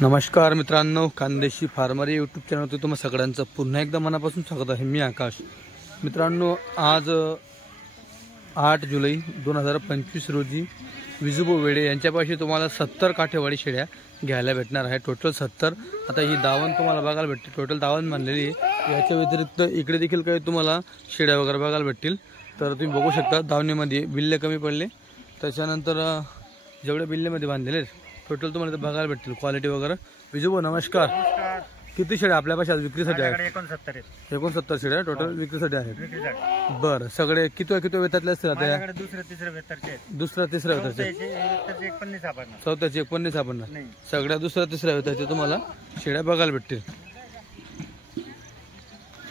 नमस्कार मित्रांनो, Khandeshi farmer YouTube चॅनलवर तुम्हा सगळ्यांचं पुन्हा एकदा मनापासून स्वागत आहे। मी आकाश। मित्रांनो, आज 8 जुलै 2025 रोजी विजुबो वेडे यांच्यापाशी तुम्हाला 70 काठेवाडी शेळ्या घ्यायला भेटणार आहे। टोटल 70। आता ही दावण तुम्हाला बघायला भेटते, टोटल दावण बांधलेली आहे। याच्या व्यतिरिक्त इकडे देखील काही तुम्हाला शेळ्या वगैरे बघायला भेटतील। तर तुम्ही बघू शकता दावणीमध्ये बिल्ले कमी पडले, त्याच्यानंतर जेवढे बिल्लेमध्ये बांधलेले टोटल तुम्हाला बघायला भेटतील क्वालिटी वगैरे। विजुबो नमस्कार, किती शेळ्या आपल्या पाशी आज विक्रीसाठी आहेत? 69 शेळ्या टोटल विक्रीसाठी आहेत। बरं, सगळे किती वेतातले असतील? आता दुसऱ्या तिसऱ्या वेताचे चौथ्याचे 19 आपण सगळ्या दुसऱ्या तिसऱ्या वेताचे तुम्हाला शेळ्या बघायला भेटतील।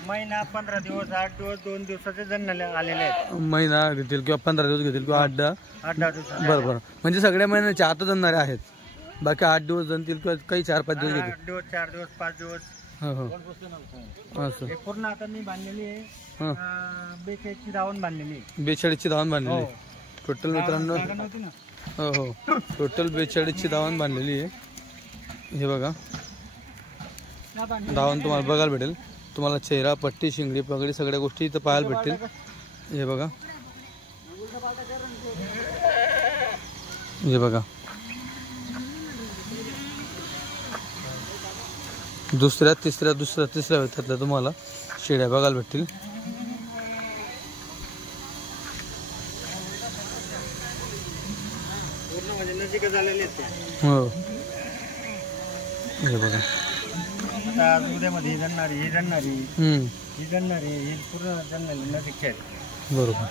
महिना 15 दिवस 8 दिवस 2 दिवसाचे जन्म आलेले आहेत। महिना घेतील किंवा 15 दिवस घेतील किंवा 8-10 दिवस। बरोबर, म्हणजे सगळ्या महिन्याच्या आता जणणारे आहेत। बाकी 8 दिवस जणतील किंवा काही 4-5 दिवस घेतील। 8 दिवस 4 दिवस 5 दिवस। हो हो, असं पूर्ण आता मी बांधलेली आहे। 42 ची दावण बांधलेली आहे। 42 ची दावण बांधलेली टोटल मित्रांनो। हो हो, टोटल 42 ची दावण बांधलेली आहे। हे बघा, दावण तुम्हाला बघायला भेटेल। तुम्हाला चेहरा, पट्टी, शिंगडी, पगडी सगळ्या गोष्टी इथं पाहायला भेटतील। हे बघा, हे बघा, दुसऱ्या तिसऱ्या वेतातल्या तुम्हाला शेळ्या बघायला भेटतील। हो, हे बघा, उद्यामध्ये ही पूर्ण जन्मलेली नजीक आहे। बरोबर,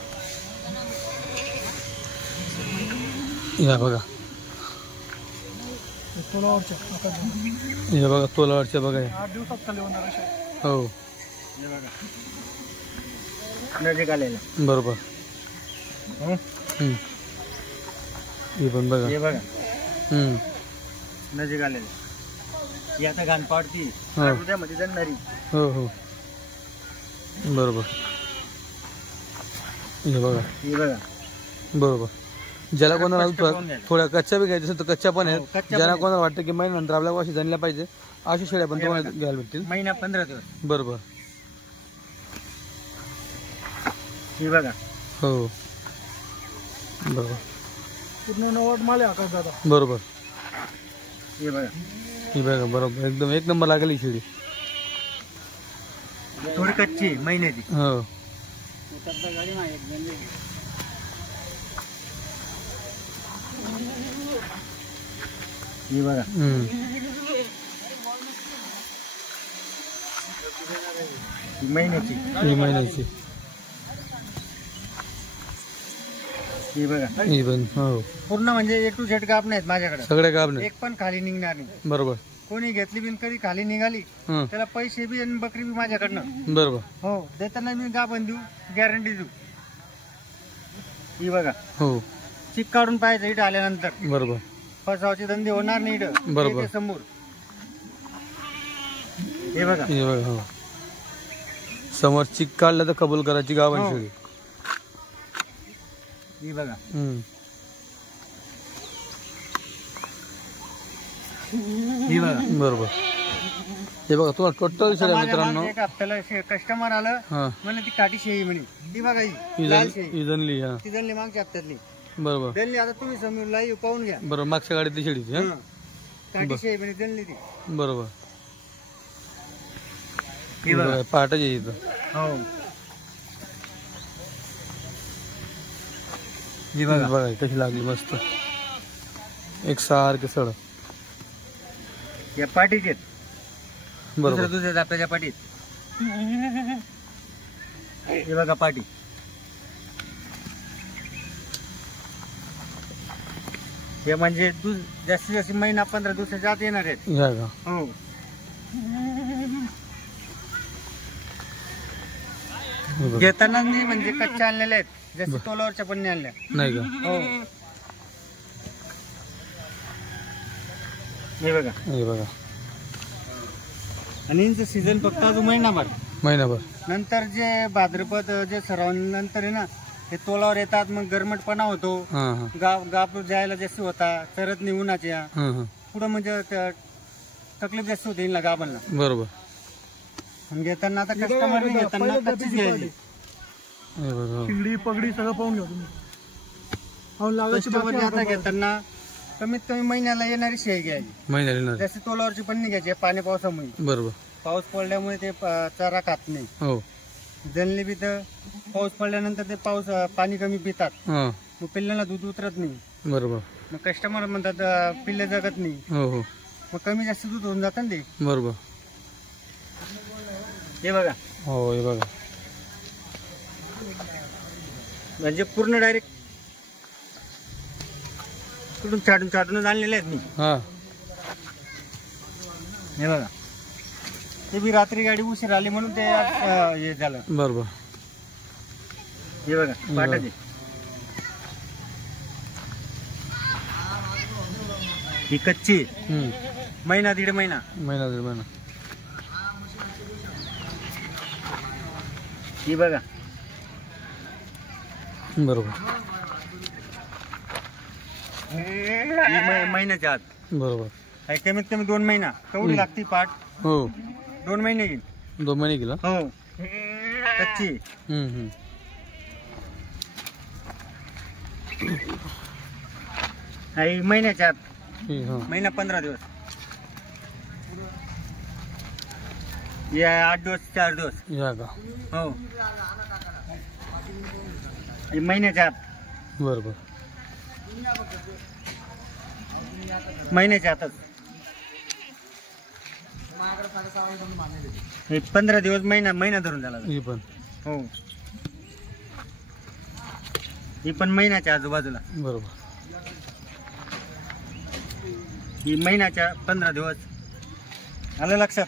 या बघा, हे बघा तोलावरच्या बघा। 8 दिवसात खाली होणार आहे। हो, हे बघा नजीक आलेलं। बरोबर, हे पण बघा, हे बघा नजीक आलेलं। ही आता घाण पाडती उद्यामध्ये जन्मणारी। हो हो, बरोबर, हे बघा, हे बघा, बरोबर। ज्याला कोणाला थोड्या कच्च्या बी घ्यायच्या असेल तर कच्च्या पण आहेत। ज्याला कोणाला वाटतं की महिन्यानंतर आपल्या वाशी जाणल्या पाहिजे अशा शेळ्या पण तुम्हाला घ्यायला भेटतील। महिना 15 दिवस। बरोबर, हे बघा, हो बरोबर, पूर्ण 90 माल आहे आकाश दादा। बरोबर, हे बघा, ही बघा, बरोबर, एकदम एक नंबर लागेल ही शेळी। थोडी कच्ची महिन्याची। हो, ही बघा, ही महिन्याची। ही बघा, ही पण हो, पूर्ण म्हणजे A to Z गाभ नाहीत माझ्याकडे, सगळे गाभ नाही। एक पण खाली निघणार नाही। बरोबर, कोणी घेतली बिन कधी खाली निघाली त्याला पैसे बी आणि बकरी बी माझ्याकडनं। बरोबर, हो, देताना मी गाभण देऊ, गॅरंटी देऊ। ही बघा, हो, चिक काढून पाहायचं इथं आल्यानंतर। बरोबर, फसावाचे धंदे होणार नाही इथं। बरोबर, समोर हे बघा, हे बघा, हो, समोर चिक काढलं तर कबूल करायची गावांची शेळी। ही बघा, ही बघा, बरोबर, हे बघा तुम्हाला टोटल शेळ्या मित्रांनो। एक हप्त्याला कस्टमर आलं म्हणे ती काठी शेळी म्हणे, ती बघा ही लाल शेळी इजनली, हा ती जनली मागच्या हप्त्यातली। बरोबर, जनली आता तुम्ही समोर लाईव्ह पाहून घ्या। बरोबर, मागच्या गाडीतली शेळीची काठी शेळी म्हणे जनली ती। बरोबर, ही बघा, पाटाची इथं। हो, ही बघा, बघा कशी लागली मस्त, एक सारखे सड। या पाठीचे बरोबर, दुसऱ्या जाताच्या पाठीत। हे बघा पाठी, हे म्हणजे जास्तीत जास्त महिना 15 दिवसाच्या आत येणार आहेत। हो, घेताना नाही म्हणजे कच्च्या आणलेल्या आहेत, जसे तोलावरच्या पण नाही आणल्या नाही का? हो, हे बघा, हे बघा, आणि यांचं सीझन फक्त अजून महिनाभर। नंतर जे भाद्रपद जे सरावानंतर आहे ना ते तोलावर येतात, मग गरमटपणा होतो, गाप जायला जास्त होता, चरत नाही उन्हाच्या पुढं, म्हणजे तकलीफ जास्त होते हिला गाबांना. बरोबर. आणि घेताना आता कस्टमर घेताना कच्चीच घ्यायची. हे बघा. किंगडी पगडी सगळं पाहून घ्या तुम्ही. कस्टमर आता घेताना कमीत कमी महिन्याला येणारी शेळी घ्यायची. महिन्याला येणार. जास्त तोलावरची पण नाही घ्यायची पाणी पावसामुळे. बरोबर. पाऊस पडल्यामुळे ते चारा खात नाही. हो. जनली बी तर पाऊस पडल्यानंतर ते पाणी कमी पितात. हा. मग पिल्लांना दूध उतरत नाही. बरोबर. मग कस्टमर म्हणतात पिल्ले जगत नाही. हो हो. मग कमी जास्त दूध होऊन जातं ना ते. बरोबर. हे बघा. हो हे बघा. म्हणजे पूर्ण डायरेक्ट कुठून छाटूनच आणलेले आहेत मी. हा. हे बघा. ते बी रात्री गाडी उशीर आली म्हणून ते हे झालं. बरोबर. हे बघा पाटाचे. ही कच्ची. महिना दीड महिना. ही बघा. बरोबर. ही महिन्याच्या आत. बरोबर. हे कमीत कमी 2 महिना. केवढी लागती पाट. हो. 2 महिने घेईल. 2 महिने गेला. हो. कच्ची. ही महिन्याच्या आत. महिना 15 दिवस. या 8 दिवस 4 दिवस. या का. हो. ही महिन्याच्या आत. बरोबर. महिन्याच्या आतच. हे 15 दिवस महिना धरून झाला. ही पण. हो. ही पण महिन्याच्या आजूबाजूला. बरोबर. ही महिन्याच्या 15 दिवस. आलं लक्षात.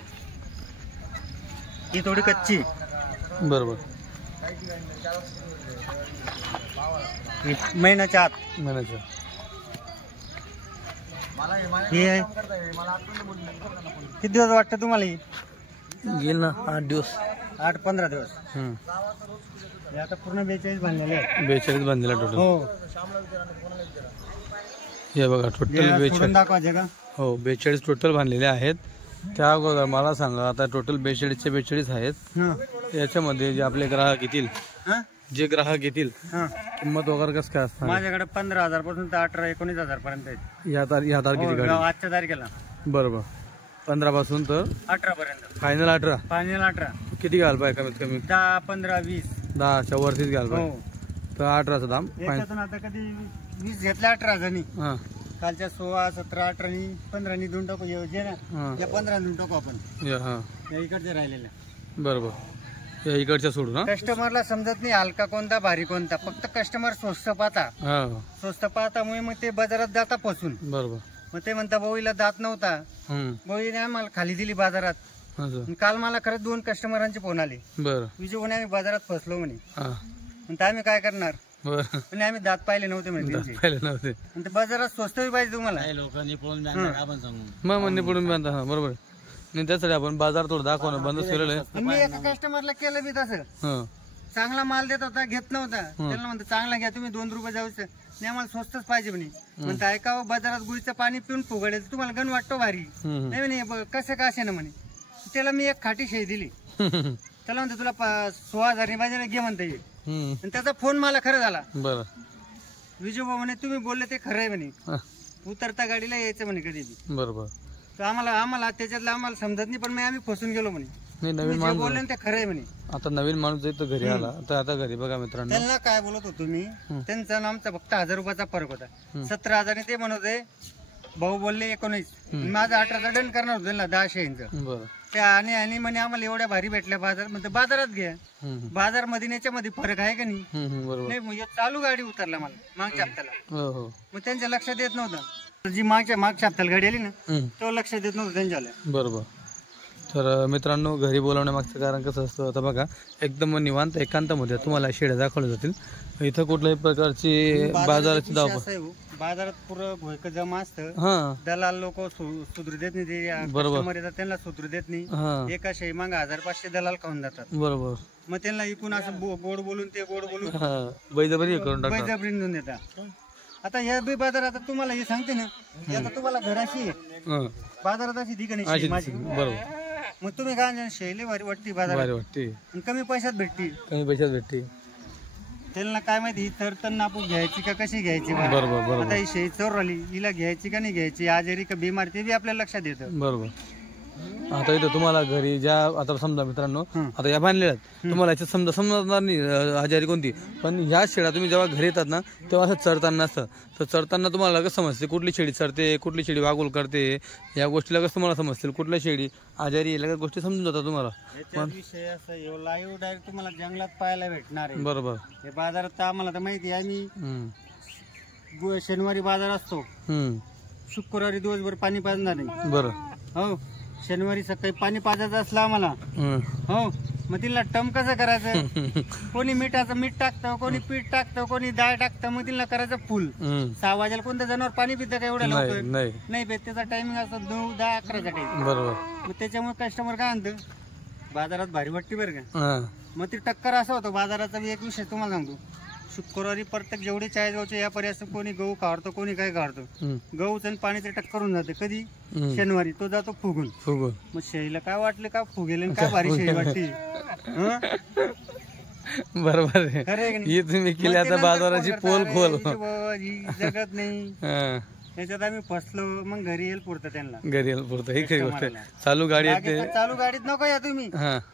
ही थोडी कच्ची. बरोबर. ही महिन्याच्या आत. महिन्याच्या. ही आहे. किती दिवस वाटतं तुम्हाला? ही गेल ना 8 दिवस. 8-15 दिवस. हे आता पूर्ण 42 बांधलेले आहेत. 42 बांधलेला टोटल. हो. हे बघा टोटल 42. दाखवायचे का? हो 42 टोटल बांधलेले आहेत. त्या अगोदर मला सांगा आता टोटल 42चे 42 आहेत. याच्यामध्ये जे आपले ग्राहक येतील, जे ग्राहक येतील किंमत वगैरे कसं काय असणार? माझ्याकडे 15,000 पासून तर 18-19,000 पर्यंत आहे. या तारखेची गाडी. आजच्या तारखेला. बरोबर. 15 पासून तर 18 पर्यंत. फायनल 18. फायनल 18. किती घाल पाहिजे कमीत कमी? 10, 15, 20. 10च्या वरतीच घाल पाहिजे. हो. तर 18चं दाम. याच्यातून आता कधी 20 घेतल्या 18 जणी. हा. कालच्या 16, 17, 18 15 देऊन टाकू. जे ना या 15 देऊन टाकू आपण. हा. या इकडच्या राहिलेल्या. बरोबर. या इकडच्या सोडून. हा. कस्टमरला समजत नाही हलका कोणता भारी कोणता. फक्त कस्टमर स्वस्त पाहता. हा. स्वस्त पाहतामुळे मग ते बाजारात जाता फसून. बरोबर. मग ते म्हणता भाऊला दात नव्हता. भाऊने आम्हाला खाली दिली बाजारात. असं. काल मला खरंच 2 कस्टमरांचे फोन आले. बरं. विजय म्हणे आम्ही बाजारात फसलो म्हणे. हा. म्हणता आम्ही काय करणार. बरं. म्हणजे आम्ही दात पाहिले नव्हते म्हणे त्यांचे. पाहिले नव्हते. आणि ते बाजारात स्वस्त बी पाहिजे तुम्हाला. लोकांनी पळून मग म्हणणे पडून बांधा. हा बरोबर. नाही त्यासाठी आपण बाजार थोडं दाखवणं बंद केलेलं आहे. मी एका कस्टमरला केलं बी तसं. चांगला माल देत होता, घेत नव्हता. त्यांना म्हणतो चांगला घ्या तुम्ही, 2 रुपये जाऊच नाही, आम्हाला स्वस्तच पाहिजे म्हणे. म्हणता ऐकावं बाजारात गुळीचं पाणी पिऊन फुगडेल तुम्हाला गण वाटतो भारी. नाही म्हणे कसं का असे ना म्हणे. त्याला मी एक खाटी शेळी दिली. त्याला म्हणतो तुला 16,000 बाजारात घे म्हणता येईल. आणि त्याचा फोन मला खरं झाला. बरं. विजय भाऊ म्हणे तुम्ही बोलले ते खरं आहे म्हणे. उतरता गाडीला यायचं म्हणे कधी बी. बरोबर. तर आम्हाला त्याच्यातलं आम्हाला समजत नाही, पण आम्ही फसून गेलो म्हणे. नवीन जे बोलले ते खरं आहे म्हणे. आता नवीन माणूस येतो घरी आला तर आता घरी बघा मित्रांनो. त्यांना काय बोलत होतो मी, त्यांचा आमचा फक्त 1,000 रुपयाचा फरक होता. 17,000 ते म्हणत होते, भाऊ बोलले 19. माझा 18चा डन करणार होतो त्यांना 10 शेळींचं. बरं. त्या आणि म्हणे आम्हाला एवढ्या भारी भेटल्या बाजार. म्हणजे बाजारात घ्या. बाजार मध्ये याच्यामध्ये फरक आहे का नाही. नाही म्हणजे चालू गाडी उतरला मला मागच्या हप्त्याला. मग त्यांच्या लक्षात येत नव्हतं. जी मागच्या हप्त्याला गाडी आली ना, तो लक्षात येत नव्हतं त्यांच्याला. बरोबर. तर मित्रांनो घरी बोलावण्यामागचं कारण कसं असतं आता बघा, एकदम निवांत एकांतामध्ये तुम्हाला शेळ्या दाखवल्या जातील. इथं कुठल्याही प्रकारची बाजाराची धावपळ. बाजारात पुरं घोयक जमा असतं. दलाल लोक सुधरू देत नाही. बरोबर. त्यांना सुधरू देत नाही. एका शेळी मागे 1,000-500 दलाल खाऊन जातात. बरोबर. मग त्यांना इकून असं गोड बोलून ते गोड बोलून बळजबरी करून टाकतात. बळजबरी देऊन देतात. आता ह्या बी बाजारात आता तुम्हाला हे सांगते ना, हे आता तुम्हाला घराशी आहे. हं. बाजारात अशी ठिकाणी अशी माझी, बरोबर मग तुम्ही काय म्हणता, शैली भारी वाटते भारी बाजारात वाटते, आणि कमी पैशात भेटते. कमी पैशात भेटते. त्यांना काय माहिती ही तर आपण घ्यायची का कशी घ्यायची बा. बरोबर बरोबर आता ही शेळी चोर राहिली, हिला घ्यायची का नाही घ्यायची, आजारी का बिमार, ते बी आपल्याला लक्षात येतं. बरोबर. आता इथं तुम्हाला घरी ज्या आता समजा मित्रांनो आता या बांधलेल्या आहेत, तुम्हाला याच्यात समजा समजणार नाही आजारी कोणती, पण ह्या शेळ्या तुम्ही जेव्हा घरी येतात ना तेव्हा असं चरताना असतं, तर चरताना तुम्हाला लगेच समजते कुठली शेळी चरते, कुठली शेळी वागोल करते, या गोष्टी लगेच तुम्हाला समजतील. कुठल्या शेळी आजारी आहे लगेच गोष्टी समजून जातात तुम्हाला. विषय असं लाईव्ह डायरेक्ट तुम्हाला जंगलात पाहायला भेटणार आहे. बरोबर. हे बाजारात तर आम्हाला तर माहिती आहे, आम्ही शनिवारी बाजार असतो, शुक्रवारी दिवसभर पाणी पाजणार नाही. बरं. हो, शनिवारी सकाळी पाणी पाजायचं असलं आम्हाला, हो, मग तिला टम कसं करायचं, कोणी मीठ टाकतं, कोणी पीठ टाकतं, कोणी डाळ टाकतं, मग तिला करायचं फुल. 6 वाजेला कोणतं जनावर पाणी पितं का एवढ्या लवकर नाही पेत, त्याचा टायमिंग असतो 9, 10, 11चा टाइम. बरोबर. मग त्याच्यामुळे कस्टमर काय आणतं, बाजारात भारी वाटते बरं का. मग ती टक्कर असा होतो बाजाराचा. एक विषय तुम्हाला सांगतो, शुक्रवारी प्रत्येक जेवढे 40 गावचे या पर्यंत कोणी गहू काढतो, कोणी काय काढतो, गहूच आणि पाणीचं टक्कर होऊन जाते. कधी शनिवारी तो जातो फुगून. मग शेळीला काय वाटलं का फुगेल काय भारी शेळी वाटते. बरोबर आहे. तुम्ही केली आता बाजाराची पोल खोल जगत नाही, त्याच्यात आम्ही फसलो. मग घरी येईल पुरतं त्यांना, घरी येईल पुरतं. ही खरी गोष्ट आहे. चालू गाडीत नको या तुम्ही.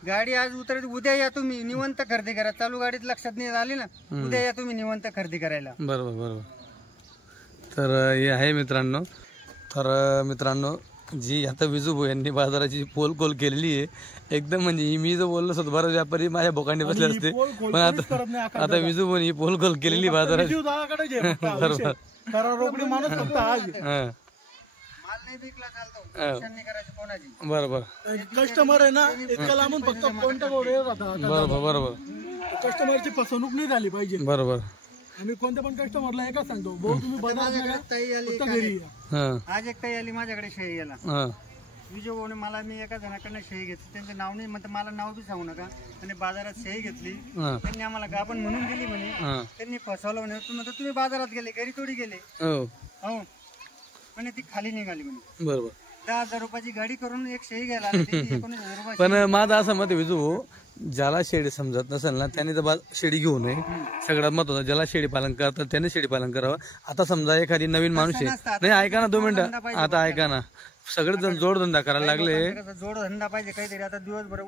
गाडी आज उतर, उद्या या तुम्ही निवंत खरेदी करा. चालू गाडीत लक्षात नाही आली ना, उद्या या तुम्ही निवंत खरेदी करायला. बरोबर बरोबर. तर हे आहे मित्रांनो. तर मित्रांनो, जी आता विजू यांनी बाजाराची पोल कोल केलेली आहे एकदम, म्हणजे मी जो बोललो होतो बरं व्यापारी माझ्या बोकांडे बसले असते, पण आता विजू भाऊ ही पोल कोल केलेली बाजाराची. बरोबर. बरोबर कस्टमर आहे ना, इतक्या लांबून फक्त बरोबर बरोबर. कस्टमरची फसवणूक नाही झाली पाहिजे. बरोबर. आम्ही कोणत्या पण कस्टमरला एकच सांगतो, भाऊ तुम्ही घरी आज एक ताई आली माझ्याकडे शेळी याला, विजय भाऊने मला, मी एका जणाकडनं शेळी घेतली, त्यांचं नाव नाही म्हणतं, मला नाव बी सांगू नका, आणि बाजारात शेळी घेतली, त्यांनी आम्हाला गाभण म्हणून दिली म्हणे, त्यांनी फसवलं म्हणे. तुम्ही बाजारात गेले, घरी थोडी गेले, हो म्हणे, ती खाली निघाली म्हणे. बरोबर. 10,000 रुपयाची गाडी करून एक शेळी घ्यायला आली, 19,000 रुपये. पण माझं असं मत विजू, ज्याला शेळी समजत नसेल ना त्याने तर शेळी घेऊ नये. सगळ्यात महत्वाचं, ज्याला शेळी पालन करतात त्याने शेळी पालन करावं. आता समजा एखादी नवीन माणूस आहे, नाही ऐका ना 2 मिनिटं, आता ऐका ना, सगळे जण जोडधंदा करायला लागले, जोडधंदा पाहिजे काहीतरी. आता दिवसभर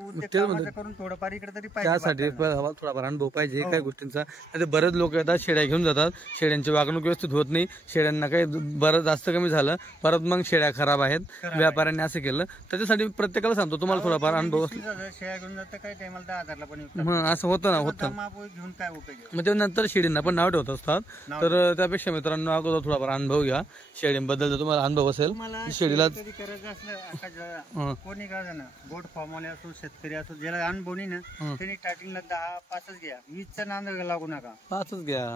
करून थोडंफार इकडे तरी पाहिजे, त्यासाठी थोडाफार अनुभव पाहिजे काही गोष्टींचा. नाही बरेच लोक येतात, शेळ्या घेऊन जातात, शेळ्यांची वागणूक व्यवस्थित होत नाही, शेळ्यांना काही बरं जास्त कमी झालं, परत मग शेळ्या खराब आहेत, व्यापाऱ्यांनी असं केलं. त्याच्यासाठी प्रत्येकाला सांगतो, तुम्हाला थोडाफार अनुभव शेळ्या घेऊन जातं, काही टायमाला 10,000ला पण मग असं होतं ना, होतं. घेऊन काय उपयोग, मग त्यानंतर शेळींना पण नाव ठेवत असतात. तर त्यापेक्षा मित्रांनो अगोदर थोडाफार अनुभव घ्या शेळींबद्दल. जर तुम्हाला अनुभव असेल, शेळीला करायचं असलं, कोणी काय ना, गोट फॉर्मवाले असो, शेतकरी असो, ज्याला अनुभव नाही ना, त्यांनी स्टार्टिंगला 10-5च घ्या, 20चा नांद लागू नका, 5च घ्या.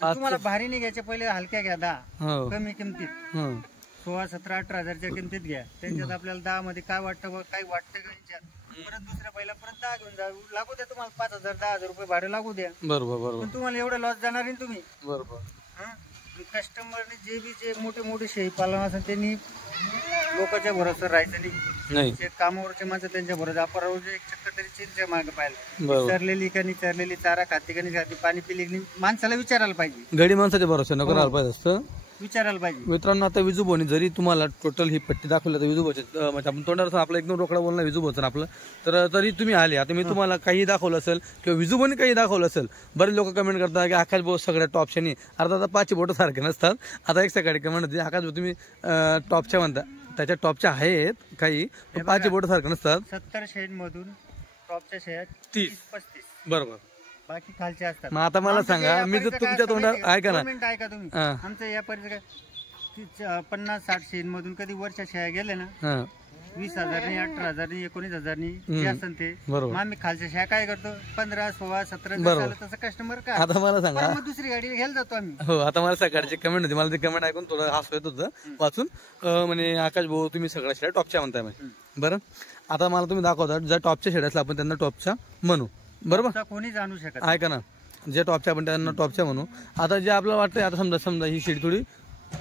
तुम्हाला भारी नाही घ्यायचे, पहिले हलक्या घ्या, 10 कमी किमतीत, 16-17-18 किमतीत घ्या. त्यांच्यात आपल्याला 10 मध्ये काय वाटतं, काय वाटतं का, परत दुसऱ्या पहिला परत 10 घेऊन जा, लागू द्या तुम्हाला 5,000 10,000 रुपये भाडे लागू द्या. बरोबर बरोबर. पण तुम्हाला एवढं लॉस जाणार नाही तुम्ही. बरोबर. कस्टमरने जे मोठे शेळी पालन असेल त्यांनी लोकांच्या भरोसा राहायचं नाही. कामावरचे माणसं त्यांच्या भरोसा, आपण एक चक्कर तरी चेंजच्या मागे पाहिलं, चरलेली का नाही चरलेली, चारा खाते का नाही खाते, पाणी पिली की नाही, माणसाला विचारायला पाहिजे. गडी माणसाच्या भरोसा नको राहायला पाहिजे असतं, विचारायला पाहिजे. मित्रांनो, आता विजू भाऊनी जरी तुम्हाला टोटल ही पट्टी दाखवली, तर विजू भाऊचे म्हणजे आपण तोंडावर आपलं एकदम रोकडा बोलणार विजू भाऊचं आपलं, तर तरी तुम्ही आले. आता मी तुम्हाला काही दाखवलं असेल किंवा विजू भाऊनी काही दाखवलं असेल, बरेच लोक कमेंट करतात की आकाश भाऊ सगळ्या टॉपच्या आता 5 बोट सारखे नसतात. आता एक सकाळी कमेंट होती, आकाश भाऊ तुम्ही टॉपच्या म्हणता, त्याच्या टॉपच्या आहेत काही, 5 बोट सारखे नसतात. 70 शेळींमधून टॉपच्या शेळ्या 30-35 बरोबर, बाकी खालचे असतात. मग आता मला सांगा, मी जर तुमच्या तोंडात ऐका ना, ऐका तुम्ही, आमचं या परिसर 50-60 शेळींमधून कधी वरच्या शेळ्या गेले ना, 20,000, 18,000, 19,000 जे असेल ते, मग आम्ही खालच्या शेळ्या काय करतो, 15, 16, 17 तसं कस्टमर काय. आता मला सांगा, दुसरी गाडी घ्यायला जातो आम्ही. हो, आता मला सकाळची कमेंट होती, मला ते कमेंट ऐकून थोडं हसू येत होतं वाचून, म्हणे आकाश भाऊ तुम्ही सगळ्या शेळ्या टॉपच्या म्हणताय म्हणे. बरं, आता मला तुम्ही दाखवता ज्या टॉपच्या शेळ्या असल्या आपण त्यांना टॉपच्या म्हणू, बरोबर, कोणी जाणू शकत. ऐका ना, ज्या टॉपच्या आपण त्यांना टॉपच्या म्हणू. आता जे आपल्याला वाटतंय आता समजा ही शेळी थोडी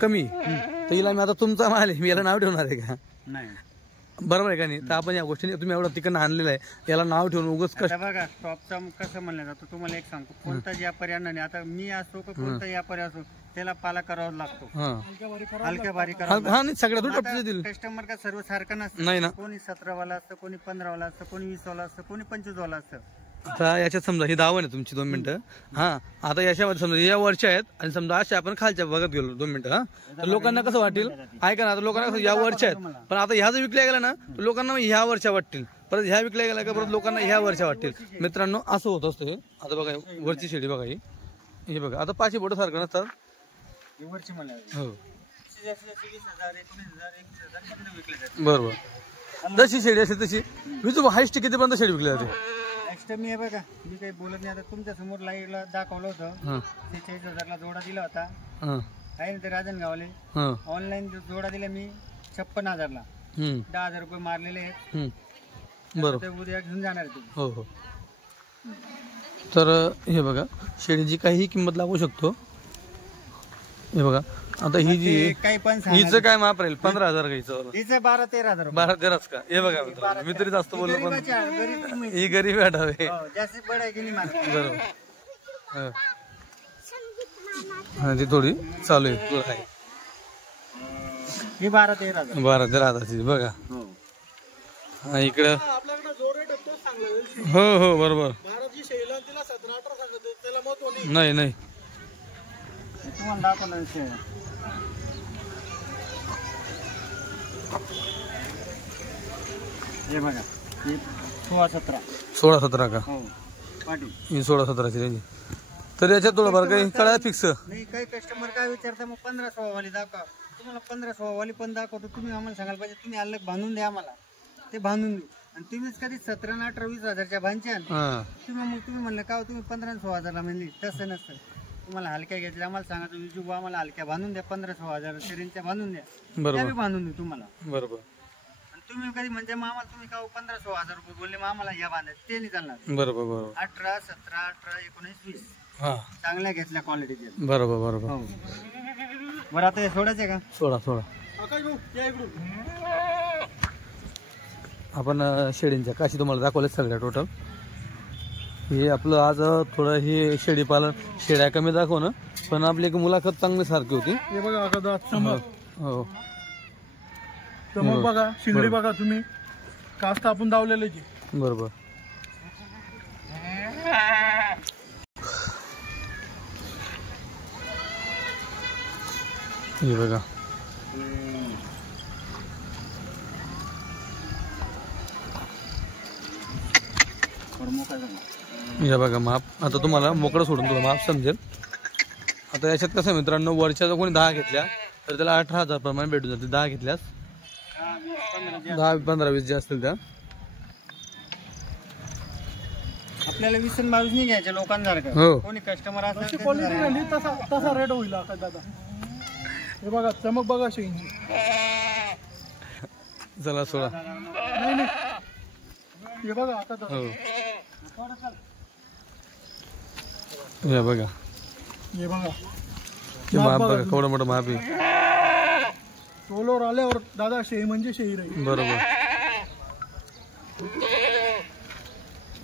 कमी तर हिला मी आता तुमचा माल आहे मी याला नाव ठेवणार आहे का? नाही. बरोबर आहे का नाही? तर आपण या गोष्टीने तुम्ही एवढं तिकडनं आणलेलं आहे याला नाव ठेवून उगाच कष्ट. बघा टॉपचा कसं म्हणलं जातं तुम्हाला एक सांगतो, कोणता व्यापारी नाही, आता मी असो का कोणता व्यापारी असो त्याला पाला करावा लागतो, हलक्या भारी करावा. हा नाही सगळ्या थोडी टॉपच्या दिल. कस्टमर का सर्व सारखं नसतं. नाही ना, कोणी 17 वाला असतं, कोणी 15 वाला असतं, कोणी 20 वाला असतं, कोणी 25 वाला असतं. आता याच्यात समजा ही दावण आहे तुमची 2 मिनिटं. हा आता याच्यामध्ये समजा या वरच्या आहेत आणि समजा अशा आपण खालच्या बघत गेलो 2 मिनिटं. हा तर लोकांना कसं वाटेल ऐका ना, आता लोकांना कसं या वरच्या आहेत पण आता ह्या जर विकल्या गेला ना तर लोकांना ह्या वरच्या वाटतील, परत ह्या विकल्या गेल्या का परत लोकांना ह्या वरच्या वाटतील. मित्रांनो असं होत असतं. आता बघा वरची शेळी बघा ही बघा आता 5 बोट सारखं नसतात हो बरोबर. जशी शेळी असेल तशी विजू हायस्ट कितीपर्यंत शेळी विकली जाते? मी बघा मी काही बोलत नाही, आता तुमच्या समोर लाईव्हला दाखवलं होतं 46,000 ला जोडा दिला होता आहे ना ते राजनगावले. ऑनलाईन जोडा दिला मी 56,000 ला 10,000 रुपये मारलेले आहेत. बरोबर उद्या घेऊन जाणार आहे तुम्ही. हो हो. तर हे बघा शेळीची काही किंमत लागू शकतो. हे बघा आता ही जी काही पण हिचं काय माप राहील 15,000 का हिचं? हिचं 12-13,000 12-13 का? हे बघा मित्रांनो मी तरी जास्त बोललो पण ही गरीब आठावे जास्त बड आहे की नाही मार. बरोबर हा ती थोडी चालू आहे. ही 12-13,000 12-13,000 बघा. हा इकडं हो हो बरोबर. नाही नाही तुम्हाला दाखवलं हे बघा 16-17 का? हो पाटील ही 16-17ची रेंज. तर याच्यात थोडं बरं काही कळाय फिक्स नाही. काही कस्टमर काय विचारता मग 15-16 वाली दाखवा, तुम्हाला 15-16 वाली पण दाखवतो. तुम्ही आम्हाला सांगायला पाहिजे तुम्ही अलग बांधून द्या आम्हाला, ते बांधून देऊ. आणि तुम्हीच कधी 17-18-20,000च्या भांच्या तुम्ही म्हणलं का तुम्ही 15-16,000 म्हणली, तसं नसतं. तुम्हाला हलक्या घेतल्या आम्हाला सांगा विजू आम्हाला हलक्या बांधून द्या 15-16,000 शेरींच्या बांधून द्या, त्या बांधून देऊ तुम्हाला. बरोबर. आणि तुम्ही कधी म्हणजे मग आम्हाला तुम्ही का 15-16,000 रुपये बोलले मग आम्हाला या बांधायचं ते नाही चालणार. बरोबर बरोबर. 18, 17, 18, 19, 20 चांगल्या घेतल्या क्वालिटीच्या. बरोबर बरोबर. बरं आता हे सोडायचे का? सोडा. आपण शेळींच्या काशी तुम्हाला दाखवले सगळ्या टोटल. हे आपलं आज थोडं हे शेळी पालन शेळ्या कमी दाखवणं पण आपली एक मुलाखत चांगली सारखी होती. हे बघा हो चमक बघा, शिंगडी बघा तुम्ही, कास्त आपण दावलेले. बरोबर. हे बघा हे बघा माप. आता तुम्हाला मोकळं सोडून तुला माप समजेल. आता याच्यात कसं मित्रांनो वरच्या जर कोणी 10 घेतल्या तर त्याला 18,000 प्रमाणे भेटून जाते. 10 घेतल्यास 10-15-20 जे असतील त्या आपल्याला 20-22 नाही घ्यायच्या लोकांसारखं. हो कोणी कस्टमर असेल क्वालिटी राहिली तसा रेट होईल आता दादा. हे बघा चमक बघा शेळीची. चला सोडा. नाही हे बघा आता हो हे बघा हे बघा माप बघा केवढं मोठं माप आहे. सोलोर आल्यावर दादा शेळी म्हणजे शेळी राहील. बरोबर.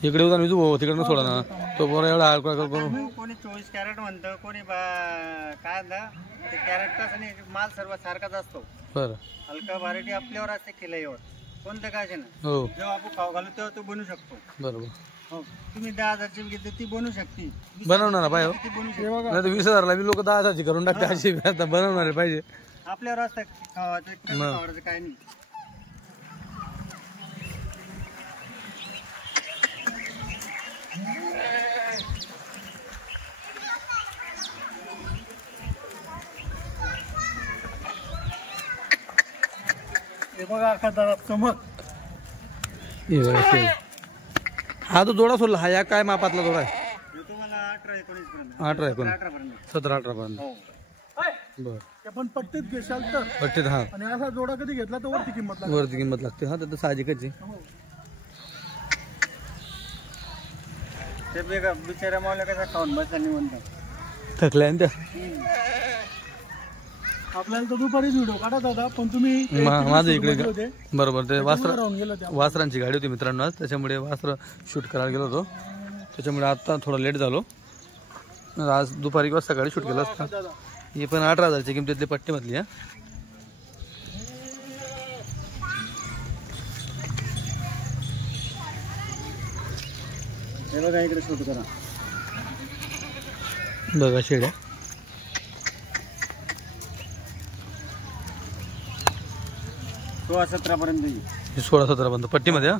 इकडे होता विजू भाऊ तिकडनं सोडा ना तो बरं एवढा हलका करून. कोणी 24 कॅरेट म्हणतं, कोणी काय ते कॅरेट कसं नाही, माल सर्व सारखाच असतो. बरं हलका व्हरायटी आपल्यावर असते किल्ल्यावर कोणतं काय ना. हो जेव्हा आपण खाऊ घालू तेव्हा तो बनू शकतो. बरोबर. हो तुम्ही 10,000ची घेतली ती बनू शकते. बनवणार पाहिजे ती बनू शकते. नाही तर 20,000ला लोक 10,000ची करून टाकते. अशी आता बनवणारे पाहिजे. आपल्यावर असतं खावायचं काय नाही. हे बघा दादा चमक. हा तो जोडा सोडला. हा या काय मापातला जोडा आहे? तुम्हाला 18-19 पर्यंत. 18-19 17-18 पर्यंत. बरं पण पट्टीत घेशाल तर पट्टीत. हा आणि असा जोडा कधी घेतला तर वरती किंमत लागते. वरती किंमत लागते. हा तर साहजिकच आहे. ते बिचाऱ्या मावल्या कसा खाऊन बसला निवंत थकल्या ना त्या. आपल्याला तर दुपारीच व्हिडिओ काढत होता पण तुम्ही माझं इकडे होते बरोबर ते राहून गेलं त्या. वासरांची गाडी होती मित्रांनो आज, त्याच्यामुळे वासर शूट करायला गेलो होतो, त्याच्यामुळे आता थोडा लेट झालो. आज दुपारी किंवा सकाळी शूट केलं असतं. ही पण 18,000ची किमतीतली पट्टीमधली आहे. बघा इकडे शूट करा. बघा शेड्या 16-17 पर्यंत 16-17 पर्यंत पट्टीमध्ये.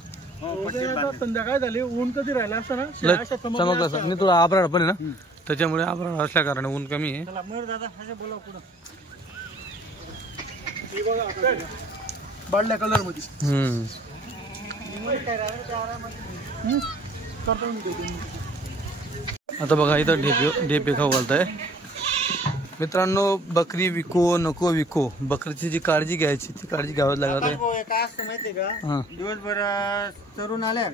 संध्याकाळ झाली ऊन कधी राहिला असतं ना चमकला असं मी तुला आभराळ पण आहे ना, त्याच्यामुळे आभराळ असल्या कारणे ऊन कमी आहे. बाडल्या कलर मध्ये आता बघा इथं ढेपे खाऊ घालताय मित्रांनो. बकरी विको नको विको, बकरीची जी काळजी घ्यायची ती काळजी घ्यावी लागत आहे. काय असतं माहितीये का, दिवसभर चरून आल्या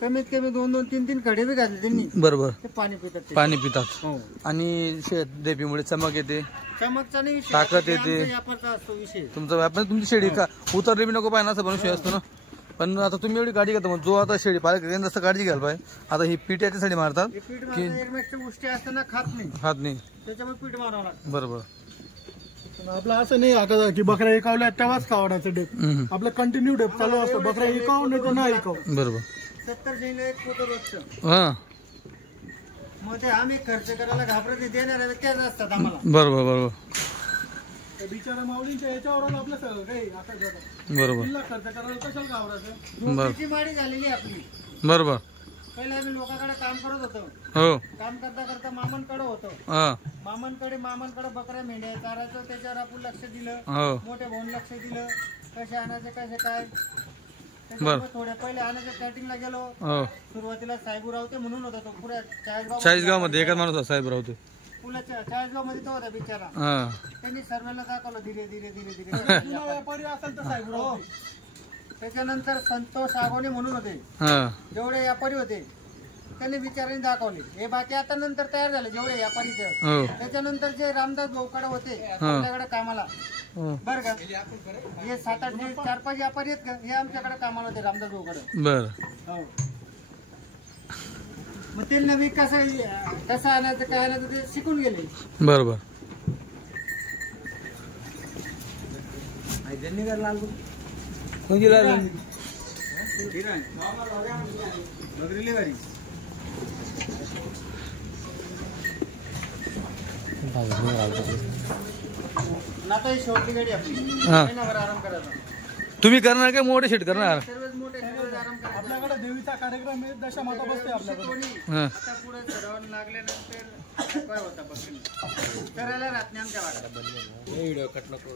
कमीत कमी 2-2, 3-3 कडे बी घातले त्यांनी, बरोबर ते पाणी पितात. पाणी पितात आणि ढेपीमुळे चमक येते, चमकचा नाही विषय, ताकद येते. व्यापारचा असतो विषय. तुमचा व्यापार तुमची शेळी का उतरली बी नको पाहिजे असं पण विषय असतो ना. पण आता तुम्ही एवढी काळजी घेता, मग जो आता शेळी पालक जास्त काळजी घ्यायला पाहिजे. आता ही पीठ याच्यासाठी मारतात पीठ एकमेकच्या गोष्टी असताना खात नाही, त्याच्यामुळे पीठ मारावं लागतं. बरोबर. आपलं असं नाही आता की बकऱ्या एकावल्या तेव्हाच खावडायचं डेप, आपलं कंटिन्यू डेप चालू असतं. बकऱ्या एकाव नाही तर नाही एकाव. बरोबर. 70 शेळीला एक पोतं रोजचं. हा मग ते आम्ही खर्च करायला घाबरत देणार त्याच असतात आम्हाला. बरोबर बरोबर बिचारा माऊलींच्या याच्यावर आपलं सगळं काही आता बरोबर खर्च करायला कशाला घाबरायचं. नोकरीची माडी झालेली आपली. बरोबर. पहिले आम्ही लोकांकडे काम करत होतो, हो काम करता करता मामांकडे होतो, हा मामांकडे बकऱ्या मेंढ्या चारायचं, त्याच्यावर आपण लक्ष दिलं, हो मोठे भाऊन लक्ष दिलं, कसे आणायचे कसे काय. त्याच्यामुळे थोड्या पहिले आणायच्या स्टार्टिंगला गेलो, हो. सुरुवातीला साहेबराव ते म्हणून होता तो पुऱ्या चाळीसगाव मध्ये एकच माणूस होता साहेबराव ते पुलाच्या चाळीसगाव मध्ये तो होता बिचारा. हा त्यांनी सर्वेला दाखवलं धीरे धीरे धीरे धीरे. व्यापारी असेल तर साहेबराव. त्याच्यानंतर संतोष आगोने म्हणून होते, हा जेवढे व्यापारी होते त्यांनी बिचारांनी दाखवले. हे बाकी आता नंतर तयार झाले जेवढे व्यापारी. हो त्याच्यानंतर जे रामदास भाऊकडे होते आपल्याकडे कामाला, बरं का, हे 7-8 4-5 व्यापारी आहेत का, हे आमच्याकडे कामाला होते रामदास भाऊकडे. बर. हो. मग ते नवी कसं आणायचं काय आणायचं ते शिकून गेले. बरोबर. आता शेवटची गाडी आपली, महिनाभर आराम करायचा. तुम्ही करणार काय मोठे शेट करणार? सर्वच मोठे आराम करायचा. आपल्याकडे देवीचा कार्यक्रम आहे, दशामाता बसते आपल्याकडे. आता पुढे सराव लागल्यानंतर काय होता बघ करायला राहत नाही आमच्या भागात. व्हिडिओ कट नको.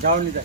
जाऊन जाय.